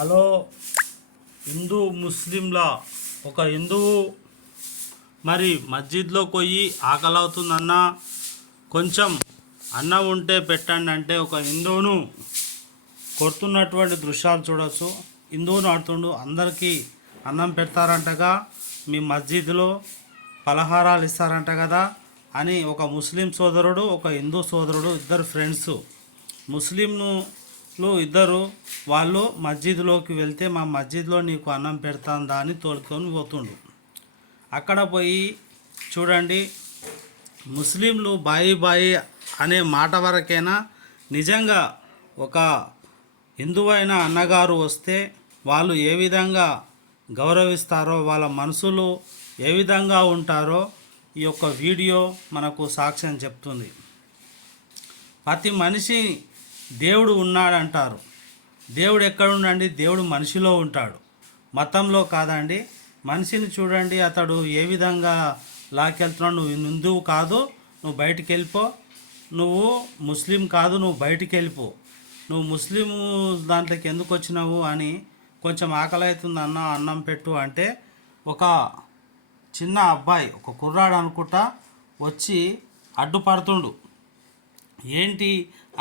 Hello, Hindu ముస్లింల ఒక హిందువు మరి మస్జిద్లోకి పోయి ఆకలి అవుతుందన్న కొంచెం అన్నం ఉంటే పెట్టండి అంటే ఒక హిందువును కొడుతున్నటువంటి దృశ్యాలు చూడవచ్చు. హిందువును ఆడుతుండు, అందరికీ అన్నం పెడతారంటగా, మీ మస్జిద్లో పలహారాలు ఇస్తారంట కదా అని ఒక ముస్లిం సోదరుడు ఒక హిందూ సోదరుడు ఇద్దరు ఫ్రెండ్స్ ముస్లింలు ఇద్దరు వాళ్ళు మస్జిద్లోకి వెళ్తే మా మస్జిద్లో నీకు అన్నం పెడతాందా అని తోలుకొని పోతుండు. అక్కడ పోయి చూడండి, ముస్లింలు బాయి బాయి అనే మాట వరకైనా నిజంగా ఒక హిందువైన అన్నగారు వస్తే వాళ్ళు ఏ విధంగా గౌరవిస్తారో, వాళ్ళ మనసులు ఏ విధంగా ఉంటారో ఈ యొక్క వీడియో మనకు సాక్ష్యం చెప్తుంది. ప్రతి మనిషి దేవుడు ఉన్నాడంటారు. దేవుడు ఎక్కడుండండి? దేవుడు మనిషిలో ఉంటాడు, మతంలో కాదండి. మనిషిని చూడండి, అతడు ఏ విధంగా లాకెళ్తున్నాడు. నువ్వు హిందువు కాదు, నువ్వు బయటికి వెళ్ళిపో. నువ్వు ముస్లిం కాదు, నువ్వు బయటికి వెళ్ళిపో. నువ్వు ముస్లిం దాంట్లోకి ఎందుకు వచ్చినావు అని కొంచెం ఆకలి అవుతుంది అన్న, అన్నం పెట్టు అంటే ఒక చిన్న అబ్బాయి, ఒక కుర్రాడు అనుకుంటా వచ్చి అడ్డుపడుతుండు. ఏంటి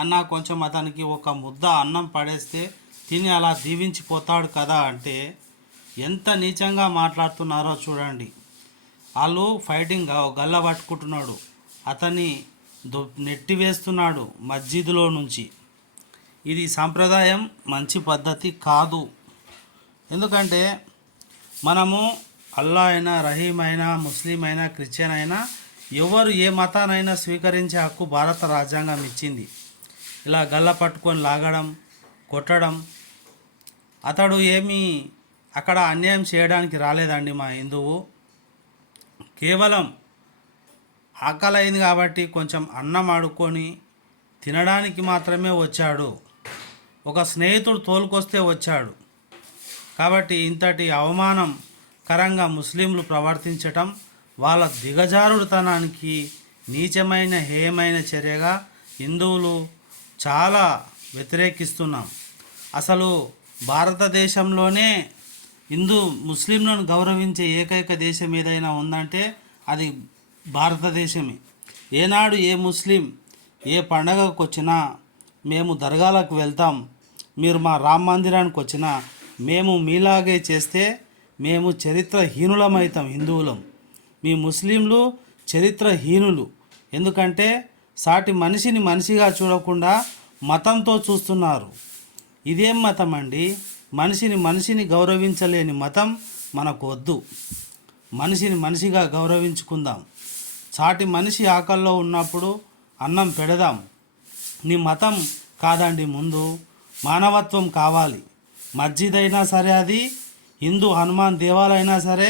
అన్న, కొంచెం అతనికి ఒక ముద్ద అన్నం పడేస్తే తిని అలా దీవించిపోతాడు కదా అంటే ఎంత నీచంగా మాట్లాడుతున్నారో చూడండి. వాళ్ళు ఫైటింగ్ గల్ల పట్టుకుంటున్నాడు, అతన్ని నెట్టి వేస్తున్నాడు మస్జిద్లో నుంచి. ఇది సాంప్రదాయం, మంచి పద్ధతి కాదు. ఎందుకంటే మనము అల్లా అయినా, రహీం అయినా, ముస్లిం అయినా, క్రిస్టియన్ అయినా ఎవరు ఏ మతానైనా స్వీకరించే హక్కు భారత రాజ్యాంగం ఇచ్చింది. ఇలా గల్ల పట్టుకొని లాగడం, కొట్టడం, అతడు ఏమీ అక్కడ అన్యాయం చేయడానికి రాలేదండి. మా హిందువు కేవలం ఆకలి అయింది కాబట్టి కొంచెం అన్నం ఆడుకొని తినడానికి మాత్రమే వచ్చాడు. ఒక స్నేహితుడు తోలుకొస్తే వచ్చాడు. కాబట్టి ఇంతటి అవమానకరంగా ముస్లింలు ప్రవర్తించటం వాళ్ళ దిగజారుడుతనానికి నీచమైన, హేయమైన చర్యగా హిందువులు చాలా వ్యతిరేకిస్తున్నాం. అసలు భారతదేశంలోనే ముస్లింలను గౌరవించే ఏకైక దేశం ఏదైనా ఉందంటే అది భారతదేశమే. ఏనాడు ఏ ముస్లిం ఏ పండగకు వచ్చినా మేము దర్గాలకు వెళ్తాం, మీరు మా రామ మందిరానికి వచ్చినా మేము మీలాగే చేస్తే మేము చరిత్రహీనులమవుతాం, హిందువులం. మీ ముస్లింలు చరిత్రహీనులు. ఎందుకంటే సాటి మనిషిని మనిషిగా చూడకుండా మతంతో చూస్తున్నారు. ఇదేం మతం అండి? మనిషిని గౌరవించలేని మతం మనకు వద్దు. మనిషిని మనిషిగా గౌరవించుకుందాం. సాటి మనిషి ఆకల్లో ఉన్నప్పుడు అన్నం పెడదాం. నీ మతం కాదండి, ముందు మానవత్వం కావాలి. మస్జిద్ అయినా సరే, అది హిందూ హనుమాన్ దేవాలైనా సరే,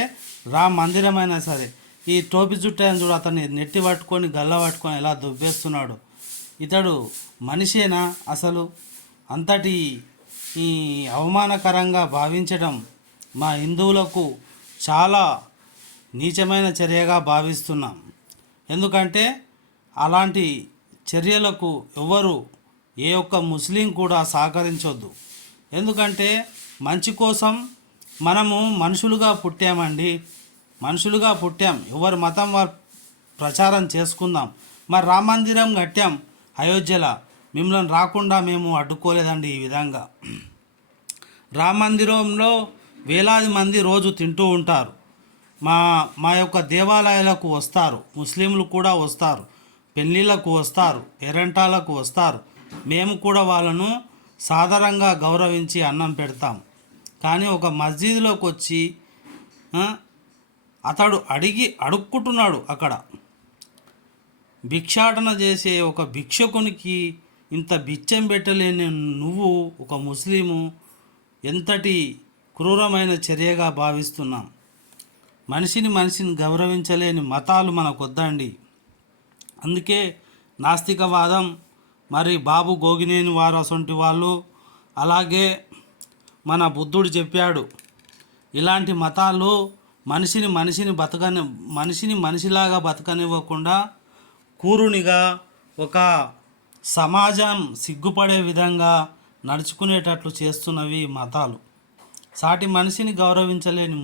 రామ్ మందిరం అయినా సరే. ఈ టోపీ చుట్టాయని చూడు, అతన్ని నెట్టి పట్టుకొని గల్ల పట్టుకొని ఎలా దుబ్బేస్తున్నాడు. ఇతడు మనిషేనా అసలు? అంతటి ఈ అవమానకరంగా భావించడం మా హిందువులకు చాలా నీచమైన చర్యగా భావిస్తున్నాం. ఎందుకంటే అలాంటి చర్యలకు ఎవరు, ఏ ఒక్క ముస్లిం కూడా సహకరించొద్దు. ఎందుకంటే మంచి కోసం మనము మనుషులుగా పుట్టామండి, మనుషులుగా పుట్టాం. ఎవరి మతం వారు ప్రచారం చేసుకుందాం. మరి రామ మందిరం కట్టాం అయోధ్యలో, మిమ్మల్ని రాకుండా మేము అడ్డుకోలేదండి. ఈ విధంగా రామ మందిరంలో వేలాది మంది రోజు తింటూ ఉంటారు. మా యొక్క దేవాలయాలకు వస్తారు, ముస్లింలు కూడా వస్తారు, పెళ్ళిళ్ళకు వస్తారు, పేరంటాలకు వస్తారు. మేము కూడా వాళ్ళను సాధారణంగా గౌరవించి అన్నం పెడతాం. కానీ ఒక మస్జిద్లోకి వచ్చి అతడు అడుక్కుంటున్నాడు. అక్కడ భిక్షాటన చేసే ఒక భిక్షకునికి ఇంత బిచ్చం పెట్టలేని నువ్వు ఒక ముస్లిము, ఎంతటి క్రూరమైన చర్యగా భావిస్తున్నాం. మనిషిని గౌరవించలేని మతాలు మనకు వద్దండి. అందుకే నాస్తికవాదం, మరి బాబు గోగినేని వారు అసొంటి వాళ్ళు, అలాగే మన బుద్ధుడు చెప్పాడు, ఇలాంటి మతాలు మనిషిని మనిషిలాగా బతకనివ్వకుండా కూరునిగా ఒక సమాజం సిగ్గుపడే విధంగా నడుచుకునేటట్లు చేస్తున్నవి మతాలు. సాటి మనిషిని గౌరవించలేని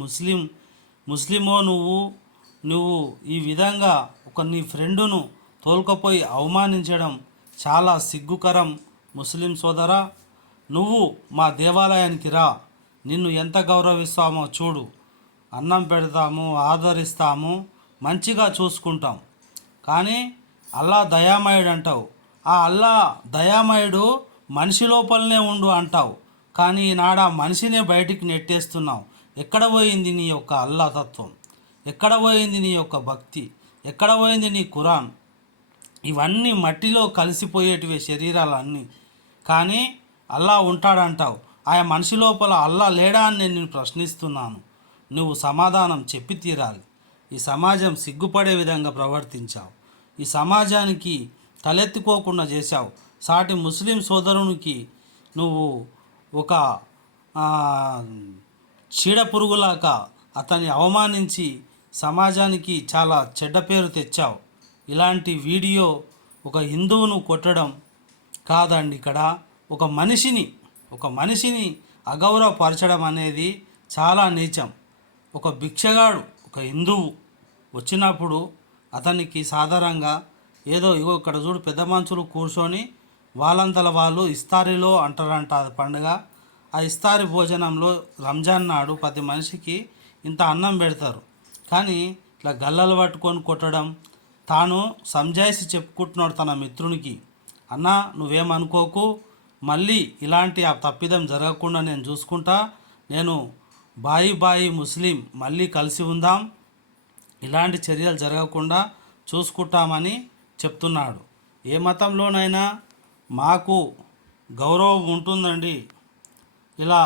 ముస్లిమో నువ్వు ఈ విధంగా నీ ఫ్రెండును తోలుకపోయి అవమానించడం చాలా సిగ్గుకరం. ముస్లిం సోదరా, నువ్వు మా దేవాలయానికి రా, నిన్ను ఎంత గౌరవిస్తామో చూడు. అన్నం పెడతాము, ఆదరిస్తాము, మంచిగా చూసుకుంటాం. కానీ అల్లా దయామయుడు అంటావు. ఆ అల్లా దయామయుడు మనిషి లోపలనే ఉండు అంటావు. కానీ ఈనాడ మనిషినే బయటికి నెట్టేస్తున్నావు. ఎక్కడ పోయింది నీ యొక్క అల్లా తత్వం? ఎక్కడ పోయింది నీ యొక్క భక్తి? ఎక్కడ పోయింది నీ ఖురాన్? ఇవన్నీ మట్టిలో కలిసిపోయేటివే శరీరాలన్నీ. కానీ అల్లా ఉంటాడంటావు. ఆయా మనిషి లోపల అల్లా లేడా అని నేను నిన్ను ప్రశ్నిస్తున్నాను. నువ్వు సమాధానం చెప్పి తీరాలి. ఈ సమాజం సిగ్గుపడే విధంగా ప్రవర్తించావు. ఈ సమాజానికి తలెత్తుకోకుండా చేశావు. సాటి ముస్లిం సోదరునికి నువ్వు ఒక చీడ పురుగులాగా అతన్ని అవమానించి సమాజానికి చాలా చెడ్డ పేరు తెచ్చావు. ఇలాంటి వీడియో ఒక హిందువును కొట్టడం కాదండి. ఇక్కడ ఒక మనిషిని అగౌరవపరచడం అనేది చాలా నీచం. ఒక భిక్షగాడు ఒక హిందువు వచ్చినప్పుడు అతనికి సాధారణంగా ఏదో ఇక్కడ చూడు పెద్ద మనుషులు కూర్చొని వాళ్ళంతల వాళ్ళు ఇస్తారీలో అంటారంట. అది పండుగ. ఆ ఇస్తారీ భోజనంలో రంజాన్ నాడు ప్రతి మనిషికి ఇంత అన్నం పెడతారు. కానీ ఇట్లా గల్లలు పట్టుకొని కొట్టడం, తాను సంజాయిసి చెప్పుకుంటున్నాడు తన మిత్రునికి, అన్న నువ్వేమనుకోకు, మళ్ళీ ఇలాంటి ఆ తప్పిదం జరగకుండా నేను చూసుకుంటా, నేను బాయి ముస్లిం మళ్ళీ కలిసి ఉందాం, ఇలాంటి చర్యలు జరగకుండా చూసుకుంటామని చెప్తున్నాడు. ఏ మతంలోనైనా మాకు గౌరవం ఉంటుందండి. ఇలా